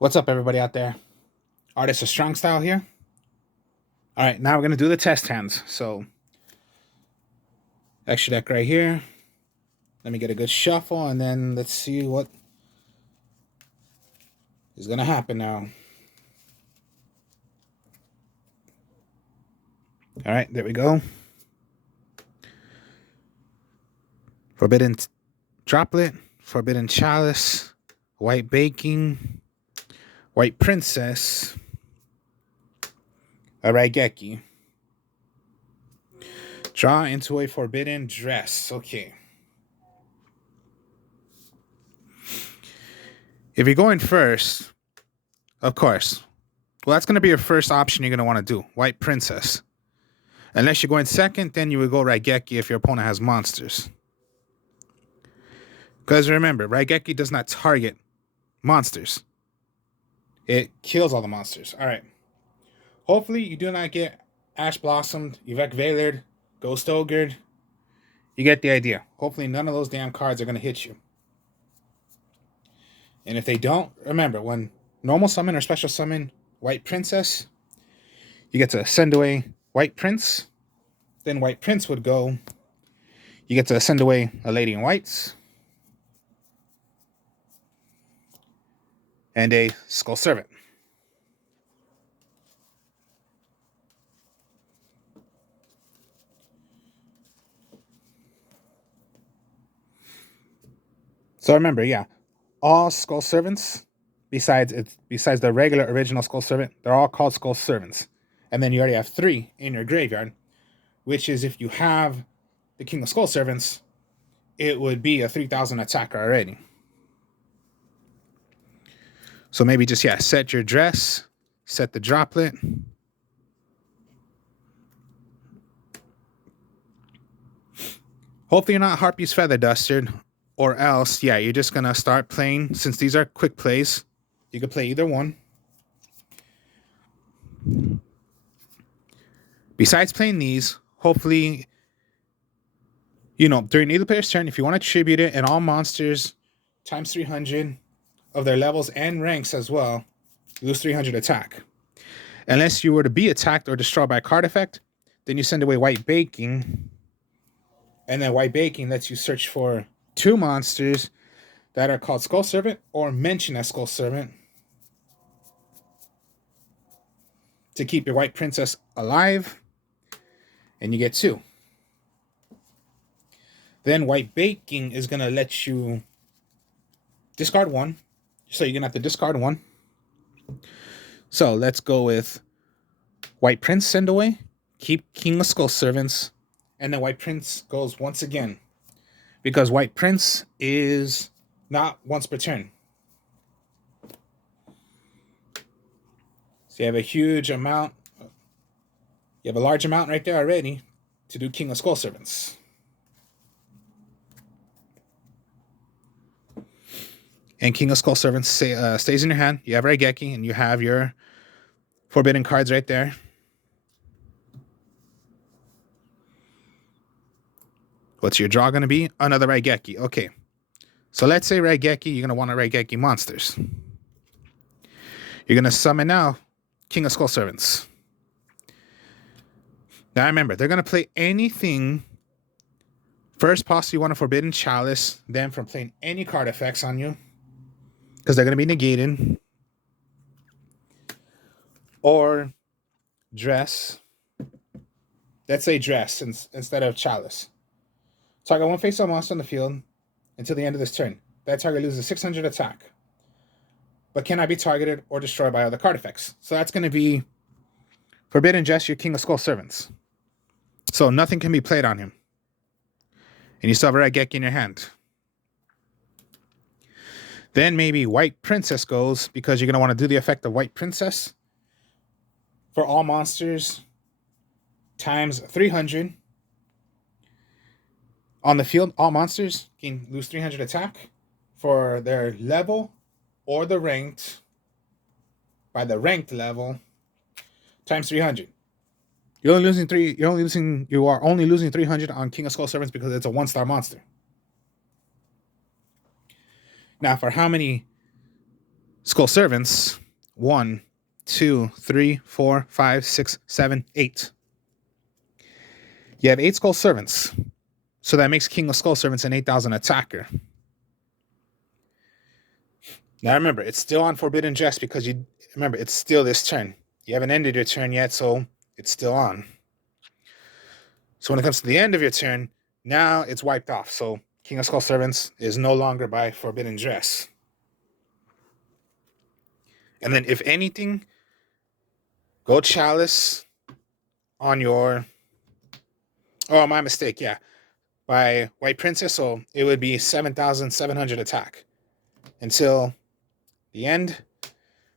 What's up, everybody out there? Artist of Strong Style here. All right, now we're going to do the test hands. So, extra deck right here. Let me get a good shuffle, and then let's see what is going to happen now. All right, there we go. Forbidden Droplet, Forbidden Chalice, White Baking, White Princess, a Raigeki. Draw into a Forbidden Dress. Okay. If you're going first, of course, well, that's going to be your first option you're going to want to do, White Princess. Unless you're going second, then you would go Raigeki if your opponent has monsters. Because remember, Raigeki does not target monsters. It kills all the monsters. All right. Hopefully you do not get Ash Blossomed, Yvette Valard, Ghost Ogre. You get the idea. Hopefully none of those damn cards are going to hit you. And if they don't, remember, when normal summon or special summon White Princess, you get to send away White Prince. Then White Prince would go. You get to send away a Lady in Whites. And a Skull Servant. So remember, yeah, all Skull Servants, besides the regular original Skull Servant, they're all called Skull Servants. And then you already have 3 in your graveyard, which is if you have the King of Skull Servants, it would be a 3,000 attacker already. So maybe just, yeah, set your dress, set the droplet. Hopefully you're not Harpy's Feather Duster, or else, yeah, you're just going to start playing. Since these are quick plays, you could play either one. Besides playing these, hopefully, you know, during either player's turn, if you want to tribute it, and all monsters times 300 of their levels and ranks as well, lose 300 attack. Unless you were to be attacked or destroyed by a card effect, then you send away White Baking. And then White Baking lets you search for 2 monsters that are called Skull Servant or mentioned as Skull Servant to keep your White Princess alive. And you get 2. Then White Baking is going to let you discard 1. So you're going to have to discard 1. So let's go with White Prince send away, keep King of Skull Servants, and then White Prince goes once again. Because White Prince is not once per turn. So you have a huge amount. You have a large amount right there already to do King of Skull Servants. And King of Skull Servants stays in your hand. You have Raigeki, and you have your forbidden cards right there. What's your draw going to be? Another Raigeki. Okay. So let's say Raigeki, you're going to want a Raigeki monsters. You're going to summon now King of Skull Servants. Now remember, they're going to play anything. First, possibly you want a Forbidden Chalice. Then from playing any card effects on you, because they're going to be negated. Or dress. Let's say dress instead of chalice. Target 1 face-up monster on the field until the end of this turn. That target loses 600 attack, but cannot be targeted or destroyed by other card effects. So that's going to be Forbidden Dress, your King of Skull Servants. So nothing can be played on him. And you still have a Raigeki in your hand. Then maybe White Princess goes, because you're going to want to do the effect of White Princess for all monsters times 300. On the field, all monsters can lose 300 attack for their level or the ranked by the ranked level times 300. You are only losing 300 on King of Skull Servants because it's a 1-star monster. Now, for how many Skull Servants. 1, 2, 3, 4, 5, 6, 7, 8. You have 8 Skull Servants. So that makes King of Skull Servants an 8,000 attacker. Now remember, it's still on Forbidden Jest because remember, it's still this turn. You haven't ended your turn yet, so it's still on. So when it comes to the end of your turn, now it's wiped off. So King of Skull Servants is no longer by Forbidden Dress. And then if anything, go Chalice on your... Oh, my mistake, yeah. By White Princess, so it would be 7,700 attack. Until the end,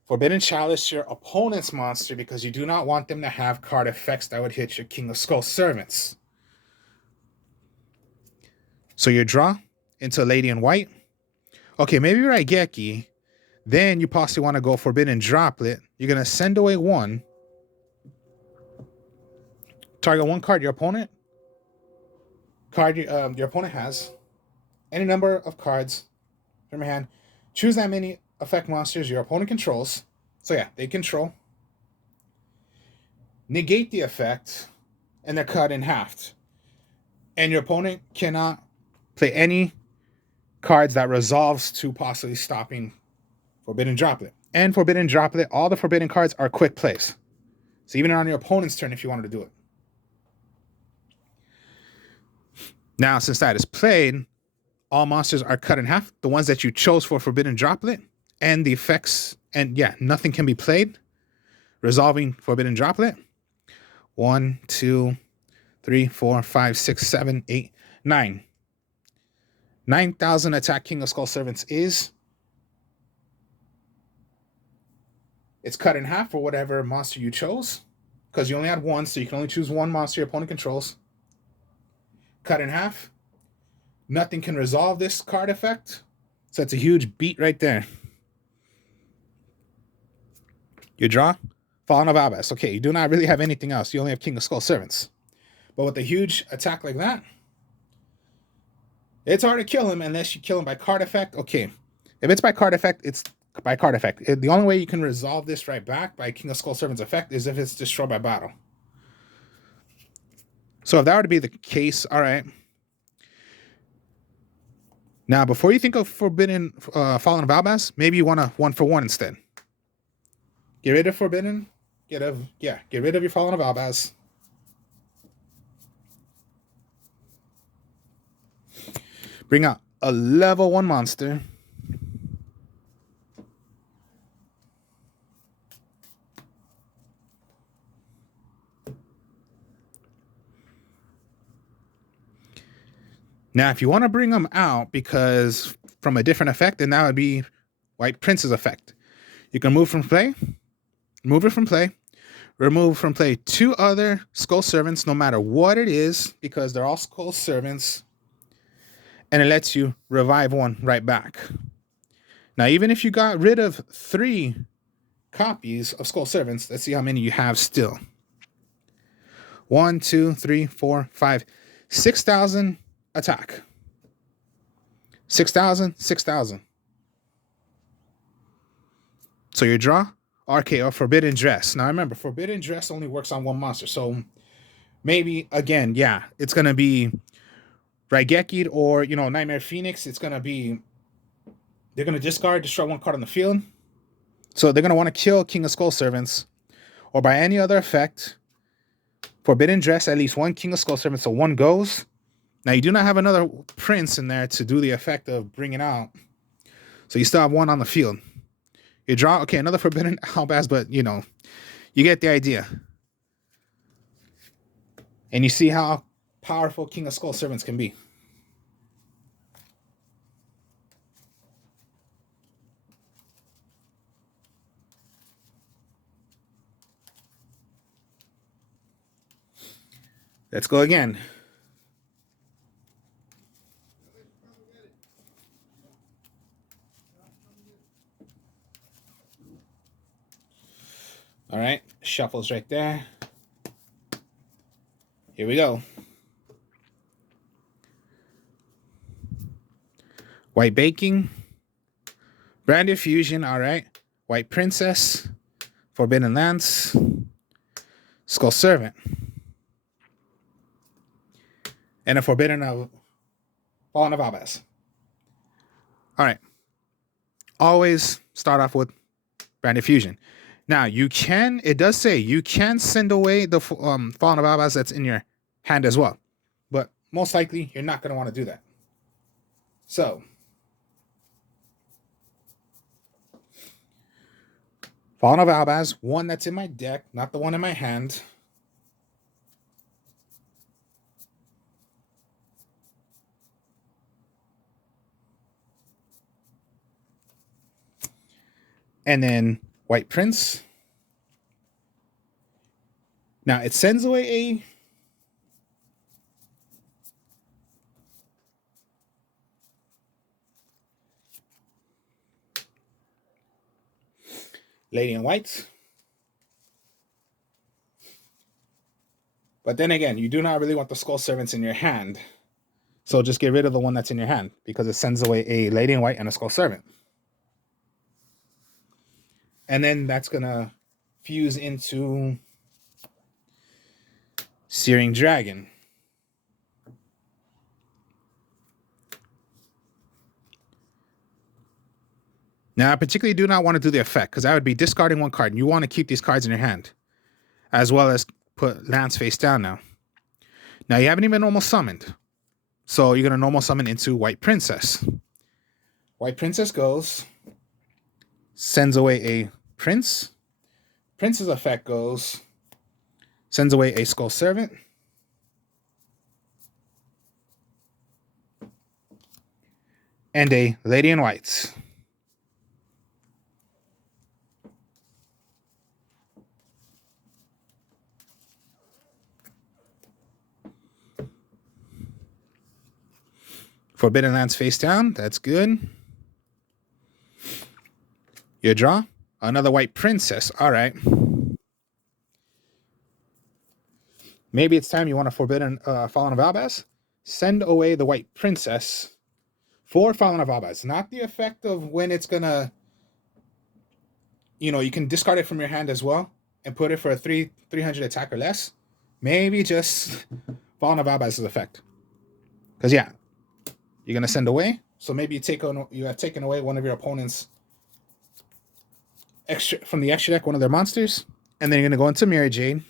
Forbidden Chalice your opponent's monster because you do not want them to have card effects that would hit your King of Skull Servants. So you draw into Lady in White. Okay, maybe Raigeki. Then you possibly want to go Forbidden Droplet. You're going to send away 1. Target 1 card your opponent. Your opponent has. Any number of cards from your hand. Choose that many effect monsters your opponent controls. So yeah, they control. Negate the effect, and they're cut in half. And your opponent cannot play any cards that resolves to possibly stopping Forbidden Droplet. And Forbidden Droplet, all the forbidden cards are quick plays. So even on your opponent's turn if you wanted to do it. Now, since that is played, all monsters are cut in half. The ones that you chose for Forbidden Droplet and the effects, and yeah, nothing can be played. Resolving Forbidden Droplet. 1, 2, 3, 4, 5, 6, 7, 8, 9. 9,000 attack King of Skull Servants is. It's cut in half for whatever monster you chose. Because you only had 1, so you can only choose 1 monster your opponent controls. Cut in half. Nothing can resolve this card effect. So it's a huge beat right there. You draw. Fallen of Albaz. Okay, you do not really have anything else. You only have King of Skull Servants. But with a huge attack like that, it's hard to kill him unless you kill him by card effect. Okay, if it's by card effect, it's by card effect. The only way you can resolve this right back by King of Skull Servants effect is if it's destroyed by battle. So if that were to be the case, all right. Now, before you think of Forbidden Fallen of Albaz, maybe you want a 1-for-1 instead. Get rid of Forbidden. Get rid of your Fallen of Albaz. Bring out a level 1 monster. Now, if you want to bring them out because from a different effect, then that would be White Prince's effect. You can move from play, move it from play, remove from play 2 other Skull Servants, no matter what it is, because they're all Skull Servants, and it lets you revive 1 right back. Now, even if you got rid of 3 copies of Skull Servants, let's see how many you have still. 1, 2, 3, 4, 5, 6,000 attack. 6,000, 6,000. So your draw, RKO, Forbidden Dress. Now remember, Forbidden Dress only works on 1 monster. So maybe, again, yeah, it's going to be Raigeki or, Nightmare Phoenix. It's going to be, they're going to discard, destroy 1 card on the field. So they're going to want to kill King of Skull Servants. Or by any other effect, Forbidden Dress, at least 1 King of Skull Servants, so 1 goes. Now, you do not have another Prince in there to do the effect of bringing out. So you still have 1 on the field. You draw, okay, another Forbidden Albaz, but, you get the idea. And you see how powerful King of Skull Servants can be. Let's go again. All right, shuffles right there. Here we go. White Baking. Branded Fusion, all right. White Princess, Forbidden Lance, Skull Servant, and a Forbidden of Fallen of Albaz. All right. Always start off with Branded Fusion. Now, it does say you can send away the Fallen of Albaz that's in your hand as well. But most likely, you're not going to want to do that. So, Fallen of Albaz, one that's in my deck, not the one in my hand. And then White Prince. Now, it sends away a Lady in White. But then again, you do not really want the Skull Servants in your hand. So just get rid of the one that's in your hand because it sends away a Lady in White and a Skull Servant. And then that's going to fuse into Searing Dragon. Now, I particularly do not want to do the effect because I would be discarding one card. And you want to keep these cards in your hand, as well as put Lance face down now. Now, you haven't even normal summoned. So you're going to normal summon into White Princess. White Princess goes, sends away a Prince. Prince's effect goes, sends away a Skull Servant. And a Lady in White. Forbidden Lance face down. That's good. You draw. Another White Princess. All right. Maybe it's time you want a Forbidden Fallen of Albaz. Send away the White Princess for Fallen of Albaz. Not the effect of when it's going to... You can discard it from your hand as well and put it for a 300 attack or less. Maybe just Fallen of Albaz's effect. Because, yeah, you're going to send away. So maybe you have taken away one of your opponent's from the extra deck, one of their monsters. And then you're going to go into Mary Jade.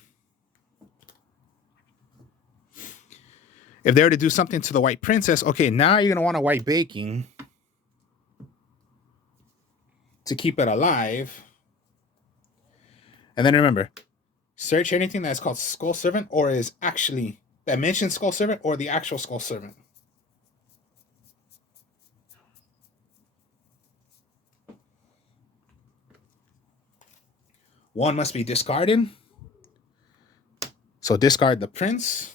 If they were to do something to the White Princess, okay, now you're going to want a White Baking to keep it alive. And then remember, search anything that's called Skull Servant or is actually that mentions Skull Servant or the actual Skull Servant. One must be discarded. So discard the Prince.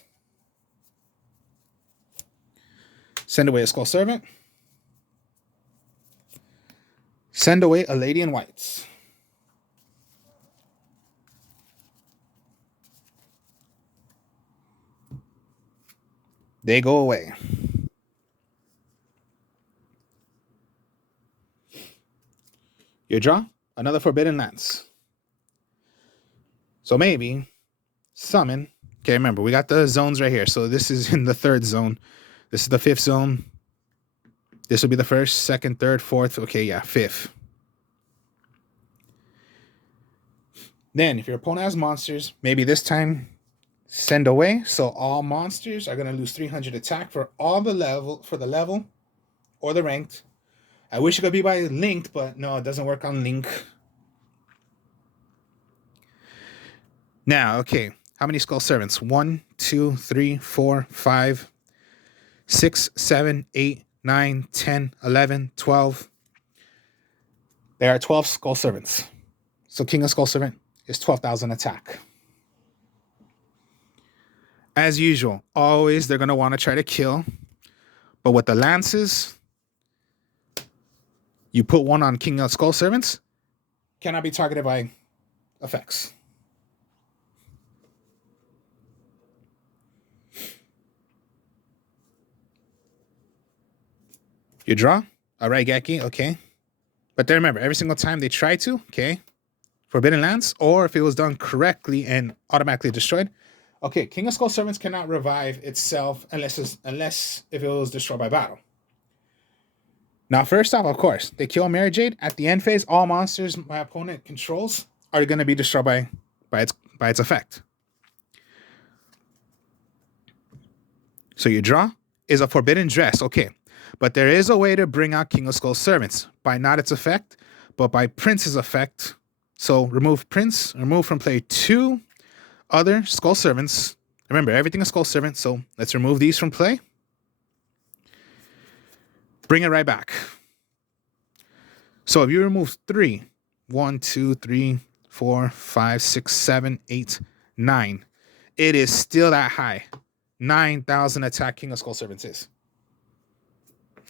Send away a Skull Servant. Send away a Lady in White. They go away. You draw another Forbidden Lance. So maybe summon. Okay, remember, we got the zones right here. So this is in the third zone. This is the fifth zone. This will be the first, second, third, fourth. Okay, yeah, fifth. Then, if your opponent has monsters, maybe this time send away. So all monsters are going to lose 300 attack for the level or the ranked. I wish it could be by linked, but no, it doesn't work on link. Now, okay, how many Skull Servants? 1, 2, 3, 4, 5, 6, 7, 8, 9, 10, 11, 12. There are 12 Skull Servants. So King of Skull Servant is 12,000 attack. As usual, always they're going to want to try to kill. But with the lances, you put one on King of Skull Servants, cannot be targeted by effects. You draw. All right, Geki. Okay. But then remember, every single time they try to, okay, Forbidden Lands, or if it was done correctly and automatically destroyed, okay, King of Skull Servants cannot revive itself unless if it was destroyed by battle. Now, first off, of course, they kill Mary Jade. At the end phase, all monsters my opponent controls are going to be destroyed by its effect. So your draw is a Forbidden Dress, okay. But there is a way to bring out King of Skull Servants by not its effect, but by Prince's effect. So remove Prince, remove from play 2 other Skull Servants. Remember, everything is Skull Servant, so let's remove these from play. Bring it right back. So if you remove 3, 1, 2, 3, 4, 5, 6, 7, 8, 9, it is still that high. 9,000 attack King of Skull Servants is.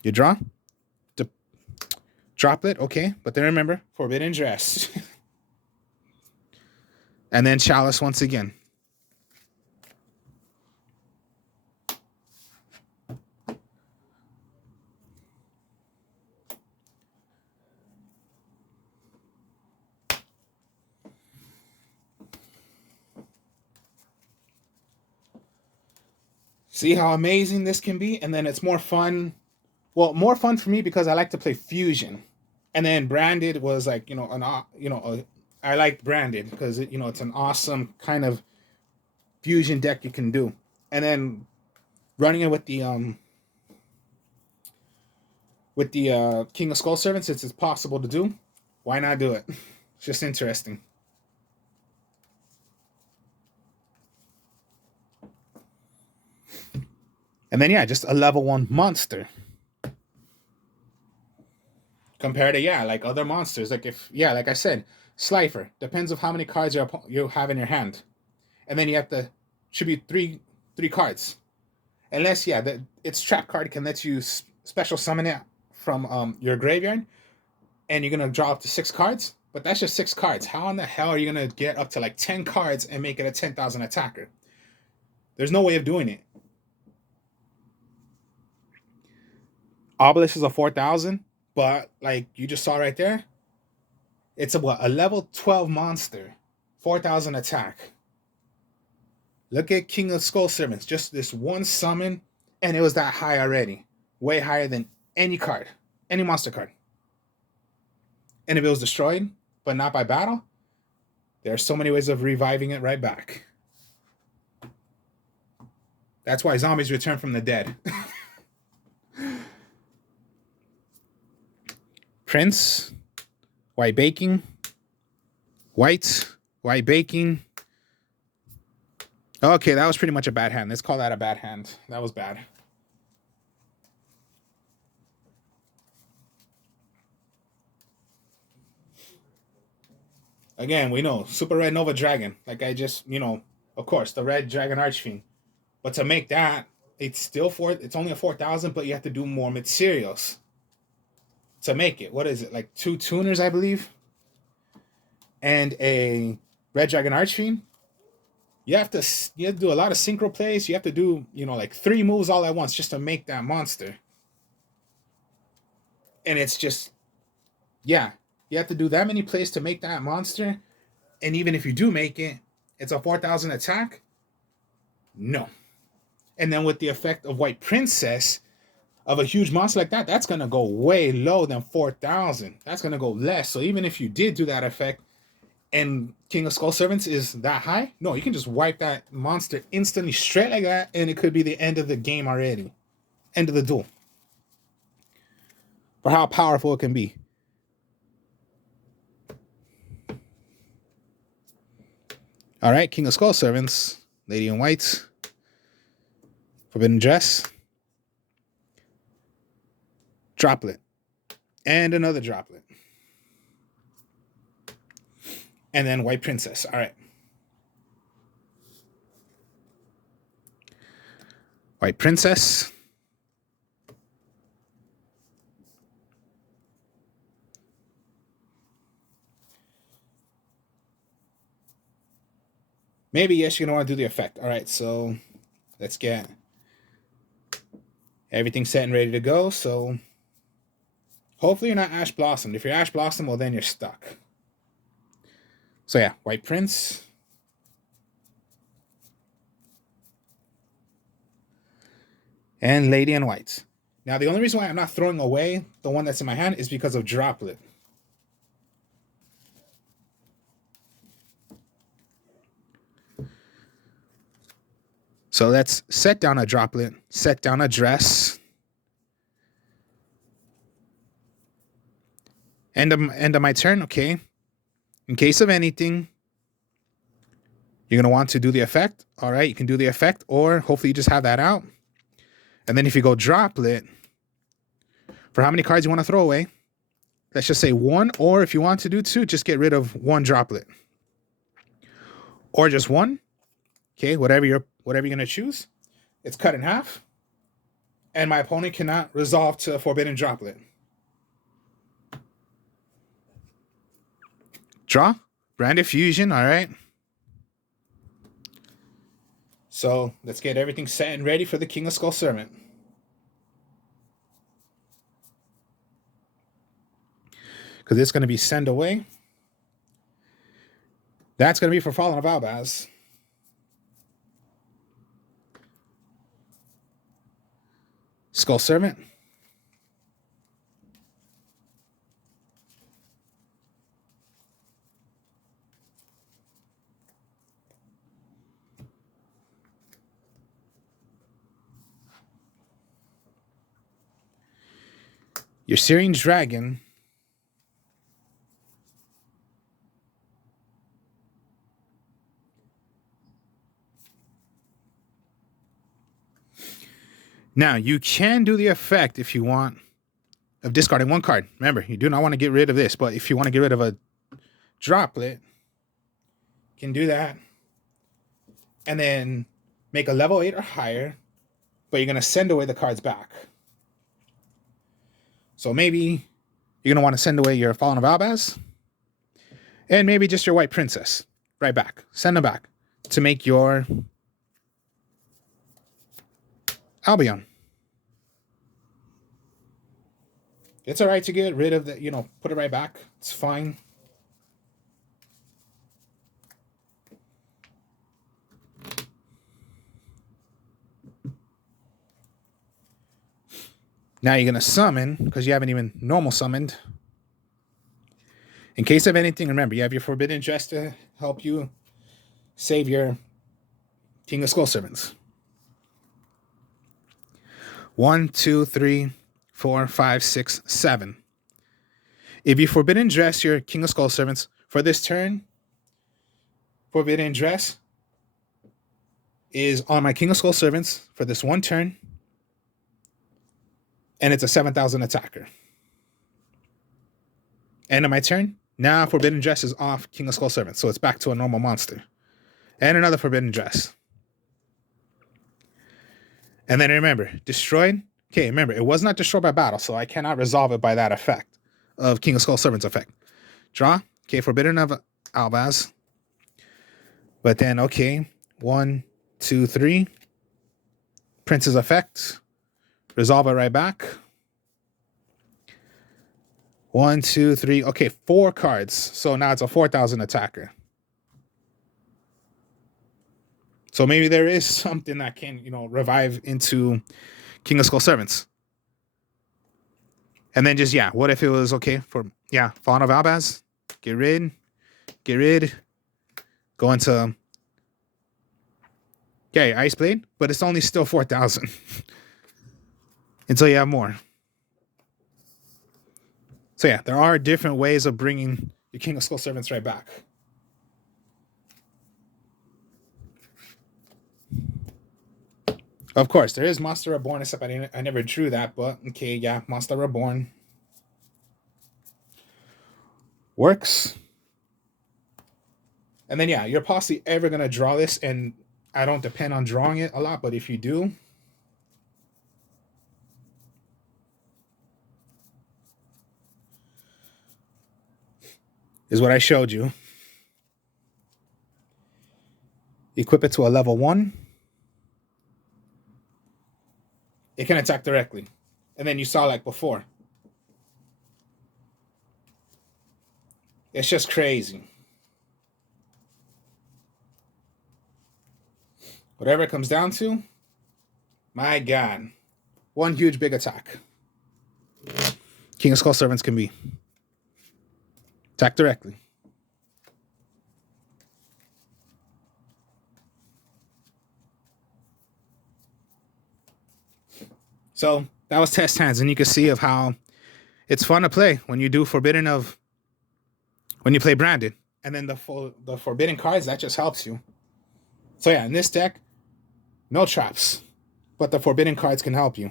You draw? Droplet, okay. But then remember, Forbidden Dress. And then Chalice once again. See how amazing this can be? And then it's more fun. Well, more fun for me because I like to play Fusion. And then Branded was like, I liked Branded because it's an awesome kind of Fusion deck you can do. And then running it with the King of Skull Servants, since it's possible to do, why not do it? It's just interesting. And then, yeah, just a level 1 monster. Compared to, like other monsters. Like like I said, Slifer. Depends on how many cards you have in your hand. And then you have to tribute three cards. Unless, its trap card can let you special summon it from your graveyard. And you're going to draw up to 6 cards. But that's just 6 cards. How in the hell are you going to get up to like 10 cards and make it a 10,000 attacker? There's no way of doing it. Obelisk is a 4,000, but like you just saw right there, it's a level 12 monster, 4,000 attack. Look at King of Skull Servants, just this one summon, and it was that high already, way higher than any card, any monster card. And if it was destroyed, but not by battle, there are so many ways of reviving it right back. That's why zombies return from the dead. Prince, white baking, white baking. Okay, that was pretty much a bad hand. Let's call that a bad hand. That was bad. Again, we know Super Red Nova Dragon. Like I just, of course, the Red Dragon Archfiend. But to make that, it's only a 4,000, but you have to do more materials to make it. What is it? Like 2 tuners, I believe. And a Red Dragon Archfiend. You have to do a lot of synchro plays. You have to do, like 3 moves all at once just to make that monster. And it's just, you have to do that many plays to make that monster. And even if you do make it, it's a 4,000 attack. No. And then with the effect of White Princess, of a huge monster like that, that's going to go way low than 4,000. That's going to go less. So even if you did do that effect and King of Skull Servants is that high, no, you can just wipe that monster instantly straight like that, and it could be the end of the game already. End of the duel. For how powerful it can be. All right, King of Skull Servants, Lady in White, Forbidden Dress, Droplet, and another Droplet. And then White Princess. All right. White Princess. Maybe, yes, you're going to want to do the effect. All right, so let's get everything set and ready to go. So Hopefully you're not Ash Blossom. If you're Ash Blossom, well, then you're stuck. So yeah, White Prince. And Lady in White. Now, the only reason why I'm not throwing away the one that's in my hand is because of Droplet. So let's set down a Droplet, set down a Dress. End of my turn, okay. In case of anything, you're going to want to do the effect. All right, you can do the effect, or hopefully you just have that out. And then if you go Droplet, for how many cards you want to throw away, let's just say 1, or if you want to do 2, just get rid of 1 Droplet. Or just 1. Okay, whatever you're going to choose. It's cut in half. And my opponent cannot resolve to a Forbidden Droplet. Draw. Branded Fusion, all right. So let's get everything set and ready for the King of Skull Servant. Because it's going to be Send Away. That's going to be for Fallen of Albaz. Skull Servant. Your Searing Dragon. Now, you can do the effect if you want of discarding 1 card. Remember, you do not want to get rid of this, but if you want to get rid of a Droplet, you can do that. And then make a level 8 or higher, but you're going to send away the cards back. So maybe you're going to want to send away your Fallen of Albaz, and maybe just your White Princess right back. Send them back to make your Albion. It's all right to get rid of the, put it right back. It's fine. Now you're going to summon, because you haven't even normal summoned. In case of anything, remember, you have your Forbidden Dress to help you save your King of Skull Servants. 1, 2, 3, 4, 5, 6, 7. If you Forbidden Dress your King of Skull Servants for this turn, Forbidden Dress is on my King of Skull Servants for this 1 turn. And it's a 7,000 attacker. End of my turn. Now Forbidden Dress is off King of Skull Servant. So it's back to a normal monster. And another Forbidden Dress. And then remember, destroyed. Okay, remember, it was not destroyed by battle. So I cannot resolve it by that effect of King of Skull Servant's effect. Draw. Okay, Forbidden of Albaz. But then, okay, 1, 2, 3. Prince's effect. Resolve it right back. 1, 2, 3. Okay, 4 cards. So now it's a 4,000 attacker. So maybe there is something that can, revive into King of Skull Servants. And then just, what if it was okay for, Fallen of Albaz? Get rid. Go into, Ice Blade. But it's only still 4,000. Until you have more. So there are different ways of bringing your King of Skull Servants right back. Of course, there is Monster Reborn, except I never drew that, but okay, Monster Reborn. Works. And then you're possibly ever going to draw this, and I don't depend on drawing it a lot, but if you do, is what I showed you. Equip it to a level 1. It can attack directly. And then you saw like before. It's just crazy. Whatever it comes down to, my God. One huge big attack. King of Skull Servants can be. Attack directly. So that was test hands, and you can see of how it's fun to play when you do when you play branded, and then the forbidden cards that just helps you. So yeah, in this deck, no traps, but the forbidden cards can help you.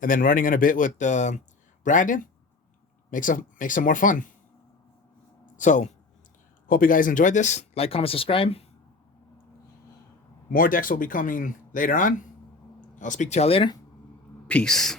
And then running in a bit with the branded makes it more fun. So hope you guys enjoyed this. Like, comment, subscribe. More decks will be coming later on. I'll speak to y'all later. Peace.